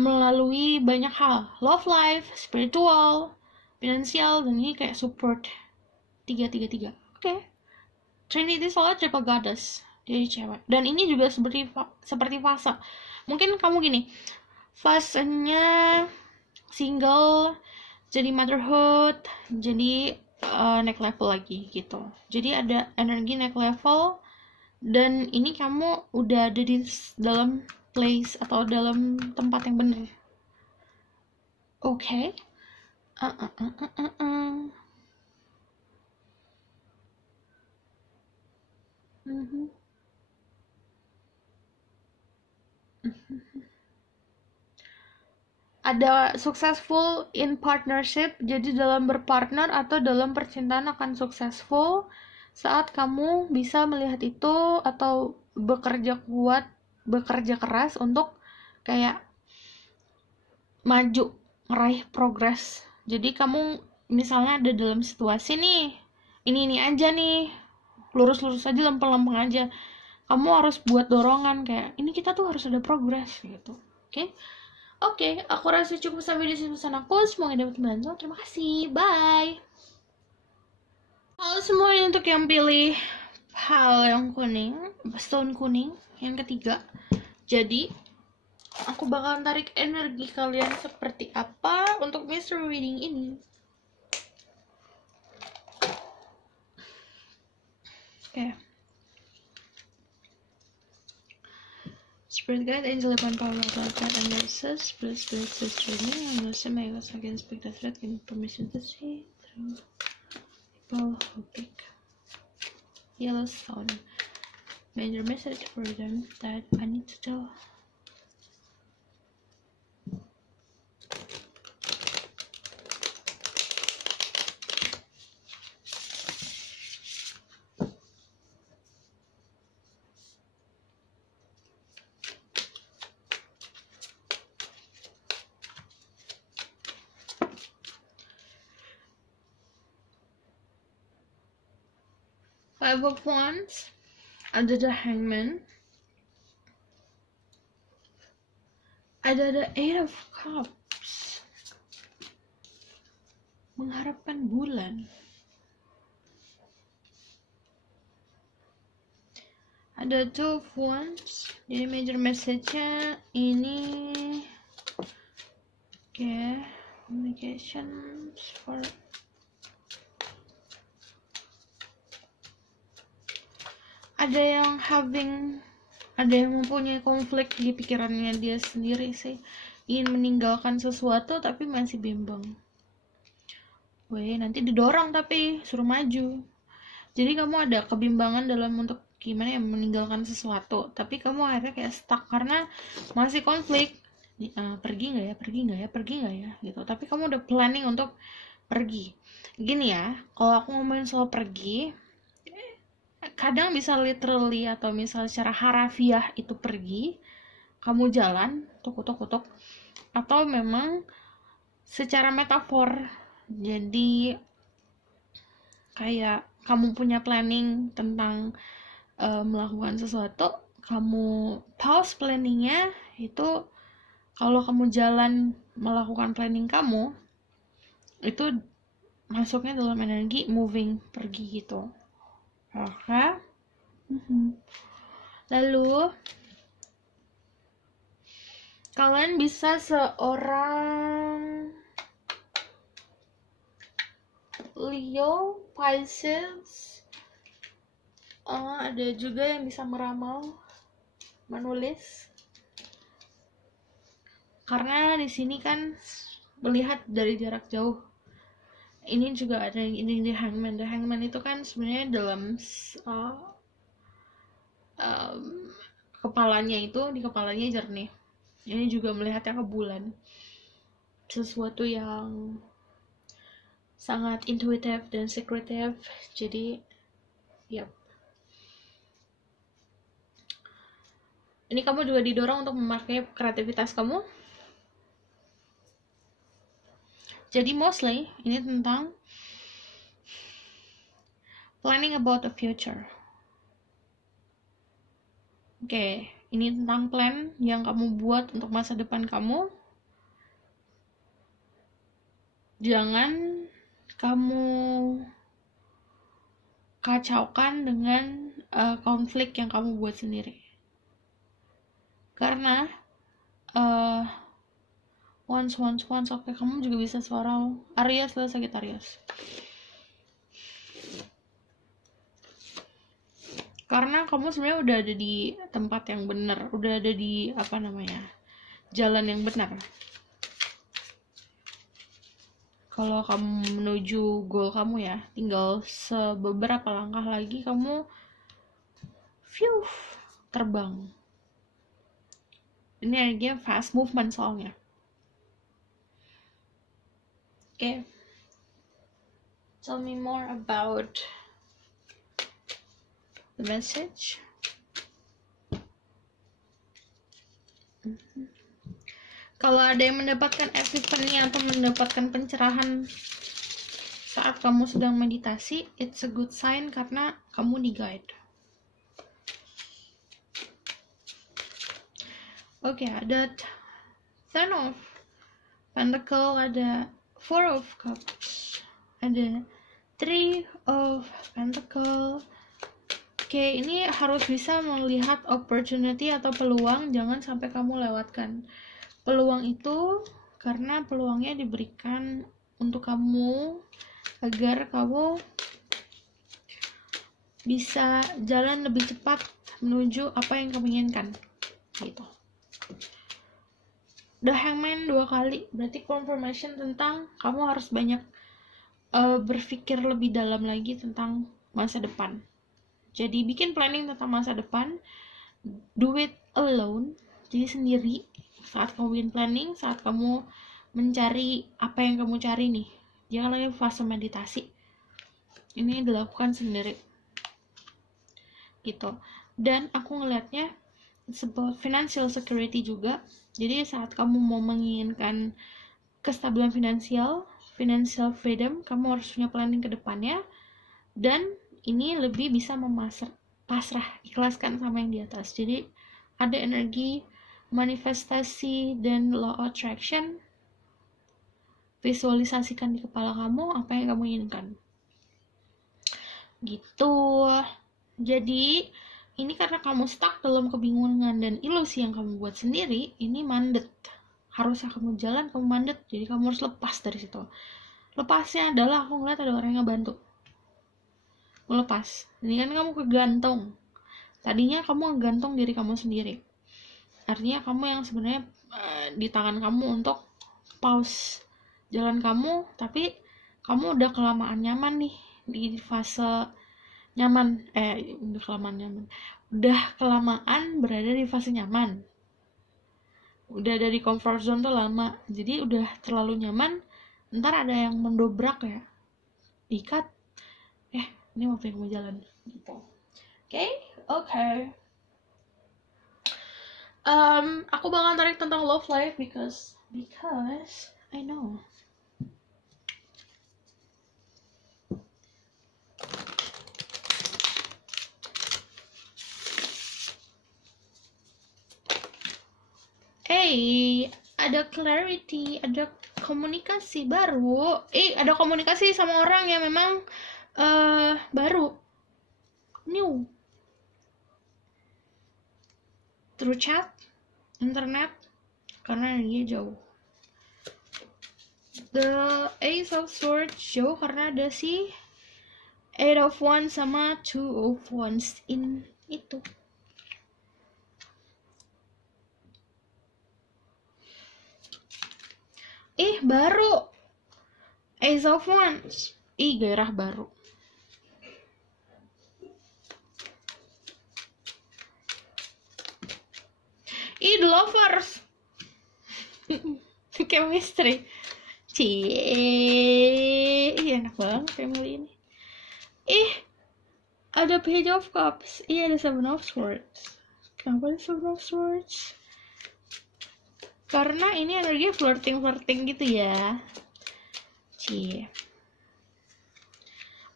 melalui banyak hal, love life, spiritual, finansial, dan ini kayak support 333. Oke. Trinity soalnya triple goddess, jadi cewek. Dan ini juga seperti fase. Mungkin kamu gini, fasenya single, jadi motherhood, jadi next level lagi gitu. Jadi ada energi next level, dan ini kamu udah ada di dalam place atau dalam tempat yang benar. Oke. Ada successful in partnership, jadi dalam berpartner atau dalam percintaan akan successful saat kamu bisa melihat itu atau bekerja kuat, bekerja keras untuk kayak maju, meraih progres. Jadi kamu misalnya ada dalam situasi nih, ini aja nih, lurus-lurus aja, lempeng-lempeng aja. Kamu harus buat dorongan kayak ini, kita tuh harus ada progres gitu. Oke, aku rasa cukup sampai di sini pesan aku. Semoga dapat membantu. Terima kasih. Bye. Halo semua, untuk yang pilih hal yang kuning, stone kuning, yang ketiga. Jadi, aku bakalan tarik energi kalian seperti apa untuk mystery reading ini. Oke. Spirit guide, angel, divine power, God, and nurses, spirit, training, and nurses may also again speak the threat, give permission to see through people who pick Yellowstone. Major message for them that I need to tell. Five of Wands, ada the Hangman, ada the Eight of Cups, mengharapkan bulan, ada Two of Wands. Jadi major message-nya ini communications for ada yang mempunyai konflik di pikirannya dia sendiri sih, ingin meninggalkan sesuatu tapi masih bimbang. Nanti didorong tapi suruh maju. Jadi kamu ada kebimbangan dalam untuk gimana ya meninggalkan sesuatu, tapi kamu akhirnya kayak stuck karena masih konflik. Pergi nggak ya gitu. Tapi kamu udah planning untuk pergi. Gini ya, kalau aku ngomongin soal pergi, kadang bisa literally atau misal secara harafiah itu pergi, kamu jalan tuk-tuk, atau memang secara metafor, jadi kayak kamu punya planning tentang melakukan sesuatu, kamu pause planningnya itu. Kalau kamu jalan melakukan planning kamu, itu masuknya dalam energi moving, pergi gitu. Oke. Lalu kalian bisa seorang Leo, Pisces. Ada juga yang bisa meramal, menulis. Karena di sini kan melihat dari jarak jauh. Ini juga ada yang ini di Hangman. The Hangman itu kan sebenarnya dalam kepalanya itu, di kepalanya jernih. Ini juga melihatnya ke bulan. Sesuatu yang sangat intuitif dan secretive. Jadi, yap. Ini kamu juga didorong untuk memakai kreativitas kamu. Jadi mostly ini tentang planning about the future. Oke, ini tentang plan yang kamu buat untuk masa depan kamu. Jangan kamu kacaukan dengan konflik yang kamu buat sendiri. Karena once, oke, kamu juga bisa suara Aries lah, Sagittarius. Karena kamu sebenarnya udah ada di tempat yang benar, udah ada di jalan yang benar. Kalau kamu menuju goal kamu ya, tinggal beberapa langkah lagi kamu terbang. Ini energi fast movement soalnya. Okay. Tell me more about the message. Kalau ada yang mendapatkan epiphany atau mendapatkan pencerahan saat kamu sedang meditasi, it's a good sign karena kamu di-guide. Oke, ada Ten of Pentacle, ada Four of Cups, ada Three of Pentacle. Oke, ini harus bisa melihat opportunity atau peluang, jangan sampai kamu lewatkan peluang itu, karena peluangnya diberikan untuk kamu agar kamu bisa jalan lebih cepat menuju apa yang kamu inginkan gitu. The Hangman 2 kali, berarti confirmation tentang kamu harus banyak berpikir lebih dalam lagi tentang masa depan. Jadi bikin planning tentang masa depan, do it alone, jadi sendiri. Saat kamu bikin planning, saat kamu mencari apa yang kamu cari nih, jangan lagi fase meditasi, ini dilakukan sendiri gitu. Dan aku ngelihatnya it's about financial security juga. Jadi saat kamu mau menginginkan kestabilan financial freedom, kamu harus punya planning ke depannya, dan ini lebih bisa pasrah, ikhlaskan sama yang di atas. Jadi ada energi manifestasi dan law of attraction. Visualisasikan di kepala kamu apa yang kamu inginkan gitu. Jadi ini karena kamu stuck dalam kebingungan dan ilusi yang kamu buat sendiri, ini mandet. Harusnya kamu jalan, kamu mandet, jadi kamu harus lepas dari situ. Lepasnya adalah aku ngeliat ada orang yang ngebantu melepas. Ini kan kamu kegantung. Tadinya kamu ngegantung diri kamu sendiri. Artinya kamu yang sebenarnya di tangan kamu untuk pause jalan kamu, tapi kamu udah kelamaan nyaman nih di fase nyaman. Udah kelamaan berada di fase nyaman. Udah dari comfort zone tuh lama, jadi udah terlalu nyaman. Ntar ada yang mendobrak ya, ikat. Ini waktu yang mau jalan gitu. Oke. Aku bakal tarik tentang love life because I know. Ada clarity, ada komunikasi baru. Ada komunikasi sama orang yang memang baru, new, through chat, internet, karena dia jauh. The Ace of Swords jauh karena ada si 8 of Wands sama 2 of Wands in itu. Baru Ace of Wands, gairah baru. The Lovers. Chemistry. Enak banget family ini. Ada Page of Cups. Ada Seven of Swords. Kenapa ada Seven of Swords? Karena ini energi flirting gitu ya.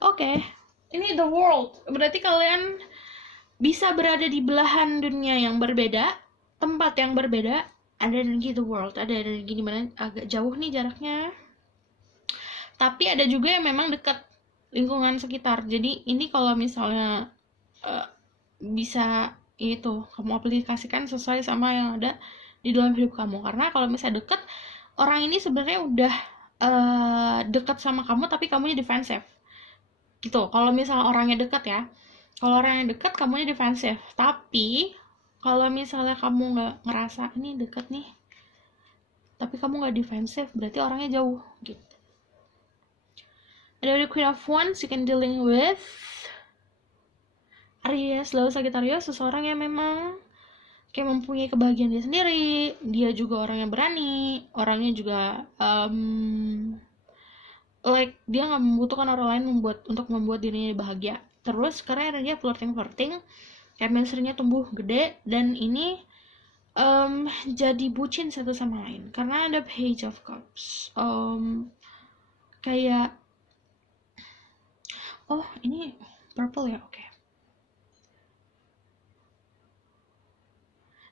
Oke. Ini the world. Berarti kalian bisa berada di belahan dunia yang berbeda, tempat yang berbeda. Ada energi the world, ada energi dimana agak jauh nih jaraknya. tapi ada juga yang memang dekat lingkungan sekitar. Jadi ini kalau misalnya bisa itu kamu aplikasikan sesuai sama yang ada di dalam hidup kamu. Karena kalau misalnya dekat, orang ini sebenarnya udah dekat sama kamu tapi kamunya defensif gitu. Kalau misalnya orangnya dekat ya, kalau orangnya dekat kamunya defensif. Tapi kalau misalnya kamu nggak ngerasa ini dekat nih tapi kamu nggak defensif, berarti orangnya jauh gitu. Ada the Queen of Wands, you can dealing with Aries, lalu Sagittarius, seseorang yang memang kayak mempunyai kebahagiaan dia sendiri. Dia juga orang yang berani, orangnya juga like dia nggak membutuhkan orang lain untuk membuat dirinya bahagia. Terus karena dia flirting, chemistry-nya tumbuh gede, dan ini jadi bucin satu sama lain karena ada Page of Cups. Kayak oh ini purple ya, oke.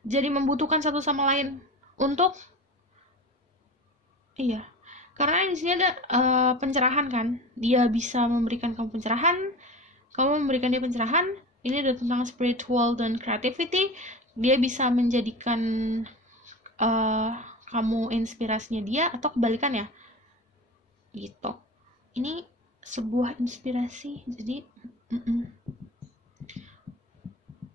Jadi membutuhkan satu sama lain untuk iya, karena di sini ada pencerahan kan. Dia bisa memberikan kamu pencerahan, kamu memberikan dia pencerahan. Ini ada tentang spiritual dan creativity. Dia bisa menjadikan kamu inspirasinya dia atau kebalikannya gitu. Ini sebuah inspirasi, jadi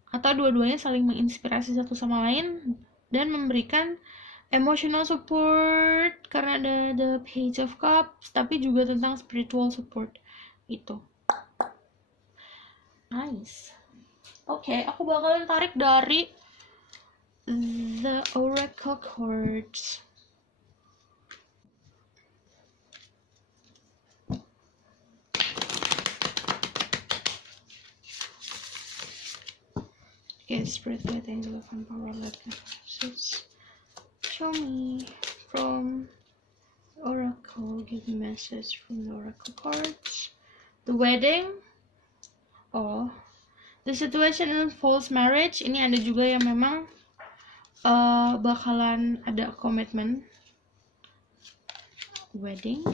atau dua-duanya saling menginspirasi satu sama lain dan memberikan emotional support karena ada the Page of Cups, tapi juga tentang spiritual support itu. Nice. Oke, aku bakalan tarik dari the Oracle cards. Okay, Spirit Guide, Angel of Power, let messages. Show me from Oracle. Give me message from the Oracle cards. The wedding. Oh, the situation in false marriage. Ini ada juga yang memang bakalan ada komitmen. Wedding.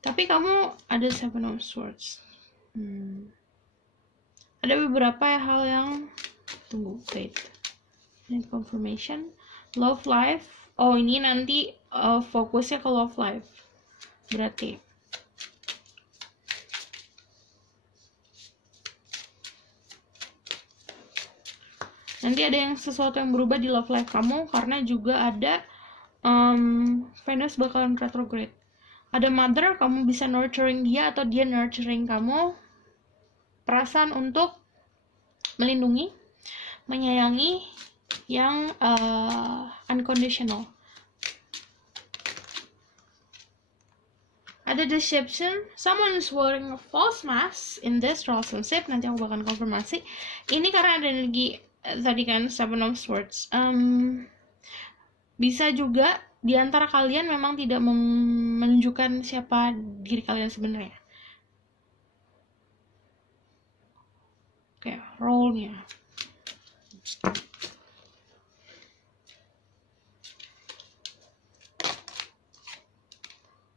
Tapi kamu ada Seven of Swords. Ada beberapa hal yang tunggu, wait. Ini confirmation. Love life. Oh, ini nanti fokusnya ke love life. Berarti nanti ada yang sesuatu yang berubah di love life kamu, karena juga ada Venus bakalan retrograde. Ada mother, kamu bisa nurturing dia atau dia nurturing kamu. Perasaan untuk melindungi, menyayangi yang unconditional. Ada deception, someone is wearing a false mask in this relationship. Nanti aku bakal konfirmasi. Ini karena ada energi tadi kan Seven of Swords. Bisa juga di antara kalian memang tidak menunjukkan siapa diri kalian sebenarnya. Kayak role-nya.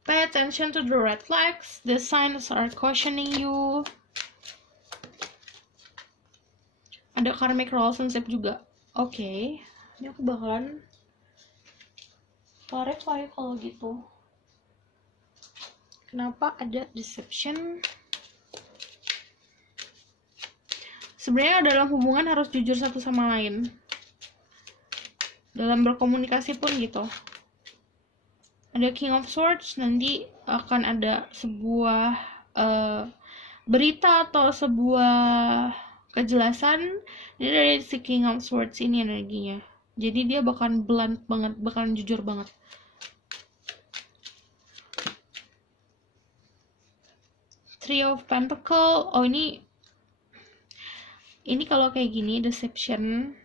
Pay attention to the red flags. The signs are cautioning you. Ada karmic relationship juga. Oke. Ini aku bakalan tarik lagi kalau gitu. Kenapa ada deception? Sebenarnya dalam hubungan harus jujur satu sama lain. Dalam berkomunikasi pun gitu. Ada King of Swords, nanti akan ada sebuah berita atau sebuah kejelasan. Ini dari si King of Swords ini energinya. Jadi dia bakalan blunt banget, bakalan jujur banget. Three of Pentacles. Oh, ini kalau kayak gini deception.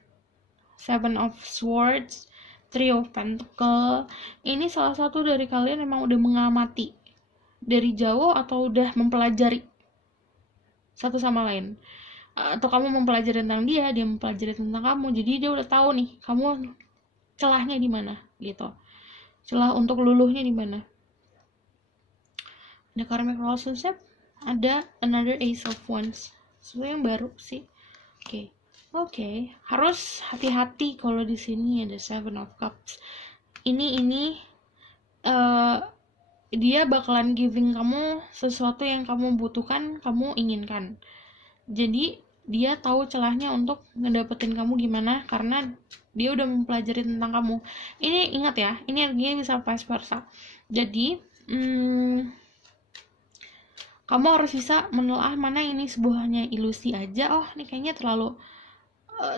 Seven of Swords, Three of Pentacles. Ini salah satu dari kalian memang udah mengamati dari jauh atau udah mempelajari satu sama lain. Atau kamu mempelajari tentang dia mempelajari tentang kamu. Jadi dia udah tahu nih, kamu celahnya di mana gitu. celah untuk luluhnya di mana. Ada karmic relationship, ada another ace of wands, sesuatu yang baru sih. Oke. Harus hati-hati kalau di sini ada seven of cups. Ini dia bakalan giving kamu sesuatu yang kamu butuhkan, kamu inginkan. Jadi dia tahu celahnya untuk ngedapetin kamu gimana, karena dia udah mempelajari tentang kamu. Ini ingat ya, ini energinya bisa vice versa. Jadi kamu harus bisa menelaah mana ini sebuahnya ilusi aja, oh ini kayaknya terlalu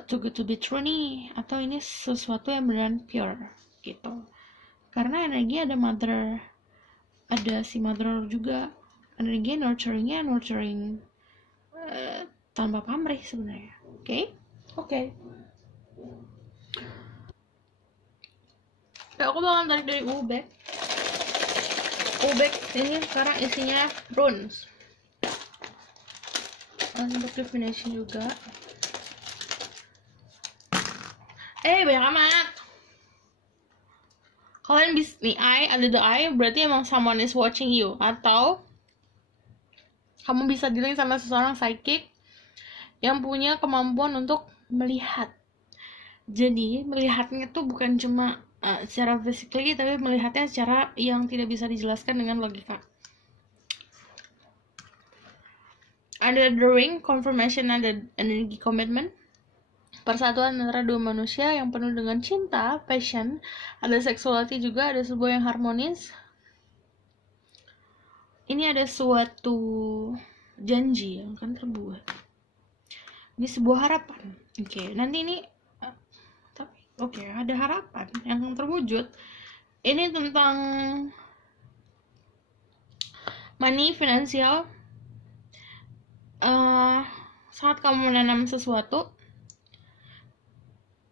too good to be true nih, atau ini sesuatu yang beneran pure gitu. Karena energi ada mother, ada si mother juga, energi nurturing tanpa pamrih sebenarnya. Oke. Aku bakal tarik dari Ubek ini sekarang isinya runes, untuk divination juga. Banyak amat. Kalian bisa nih, ada the eye, berarti emang someone is watching you, atau kamu bisa dealing sama seseorang psychic yang punya kemampuan untuk melihat. Jadi melihatnya tuh bukan cuma secara physically, tapi melihatnya secara yang tidak bisa dijelaskan dengan logika. Ada the ring, confirmation, ada energi commitment, persatuan antara dua manusia yang penuh dengan cinta, passion, ada sexuality juga, ada sebuah yang harmonis. Ini ada suatu janji yang akan terbuat. Ini sebuah harapan. Nanti ini ada harapan yang akan terwujud. Ini tentang money, finansial. Saat kamu menanam sesuatu,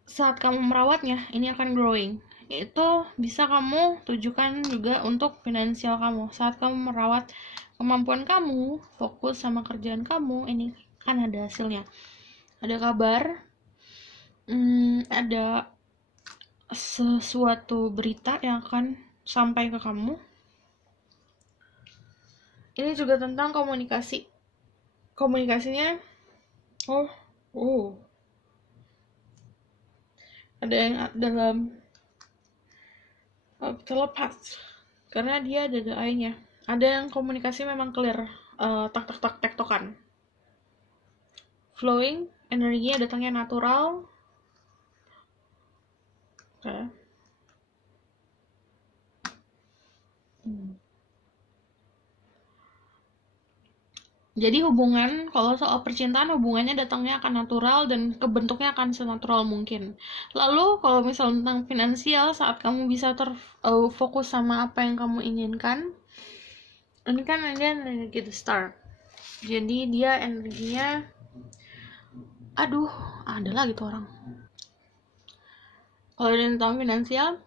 saat kamu merawatnya, ini akan growing. Itu bisa kamu tujukan juga untuk finansial kamu. Saat kamu merawat kemampuan kamu, fokus sama kerjaan kamu, ini kan ada hasilnya. Ada kabar, ada sesuatu berita yang akan sampai ke kamu. Ini juga tentang komunikasi. Komunikasinya ada yang dalam telepath, karena dia ada the eye-nya. Ada yang komunikasi memang clear, tektokan, flowing, energinya datangnya natural. Jadi hubungan, kalau soal percintaan, hubungannya datangnya akan natural dan kebentuknya akan senatural mungkin. Lalu kalau misal tentang finansial, saat kamu bisa terfokus sama apa yang kamu inginkan, ini kan dia energi the star. Jadi dia energinya, ada lagi tuh orang. Kalau tentang finansial,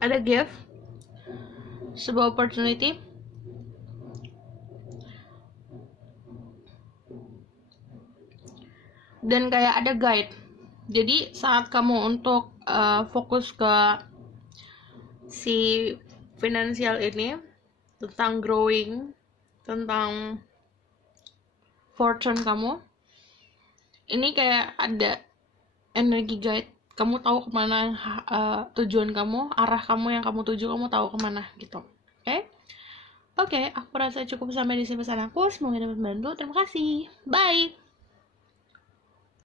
ada gift, sebuah opportunity, dan kayak ada guide. Jadi saat kamu untuk fokus ke si finansial ini, tentang growing, tentang fortune kamu, ini kayak ada energi guide. Kamu tahu kemana tujuan kamu, arah kamu yang kamu tuju, kamu tahu kemana gitu. Oke, aku rasa cukup sampai di sini pesan aku. Semoga dapat membantu. Terima kasih. Bye.